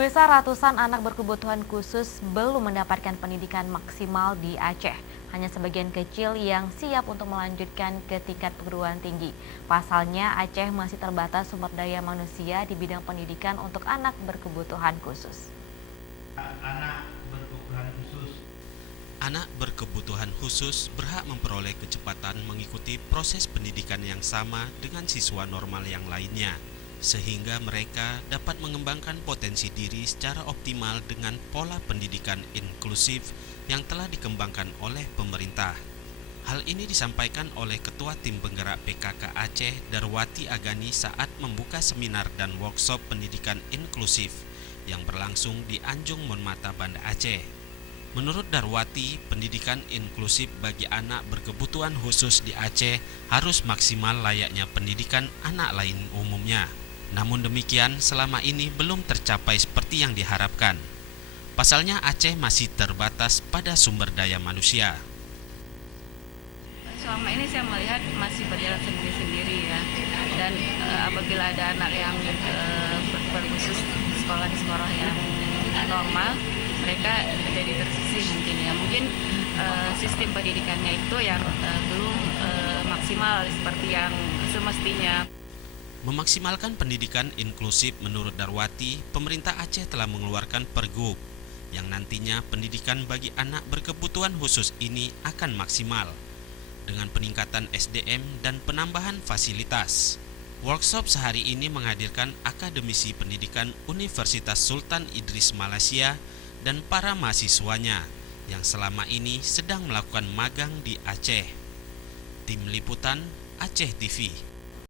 Pemirsa, ratusan anak berkebutuhan khusus belum mendapatkan pendidikan maksimal di Aceh. Hanya sebagian kecil yang siap untuk melanjutkan ke tingkat perguruan tinggi. Pasalnya, Aceh masih terbatas sumber daya manusia di bidang pendidikan untuk anak berkebutuhan khusus. Anak berkebutuhan khusus berhak memperoleh kecepatan mengikuti proses pendidikan yang sama dengan siswa normal yang lainnya, sehingga mereka dapat mengembangkan potensi diri secara optimal dengan pola pendidikan inklusif yang telah dikembangkan oleh pemerintah. Hal ini disampaikan oleh Ketua Tim Penggerak PKK Aceh, Darwati Agani, saat membuka seminar dan workshop pendidikan inklusif yang berlangsung di Anjung Monmata, Banda Aceh. Menurut Darwati, pendidikan inklusif bagi anak berkebutuhan khusus di Aceh harus maksimal layaknya pendidikan anak lain umumnya. Namun demikian, selama ini belum tercapai seperti yang diharapkan. Pasalnya, Aceh masih terbatas pada sumber daya manusia. Selama ini saya melihat masih berjalan sendiri-sendiri ya. Dan apabila ada anak yang berkhusus sekolah di sekolah yang normal, mereka jadi tersisih mungkin ya. Mungkin sistem pendidikannya itu yang belum maksimal seperti yang semestinya. Memaksimalkan pendidikan inklusif, menurut Darwati, pemerintah Aceh telah mengeluarkan Pergub yang nantinya pendidikan bagi anak berkebutuhan khusus ini akan maksimal dengan peningkatan SDM dan penambahan fasilitas. Workshop sehari ini menghadirkan akademisi pendidikan Universitas Sultan Idris Malaysia dan para mahasiswanya yang selama ini sedang melakukan magang di Aceh. Tim Liputan Aceh TV.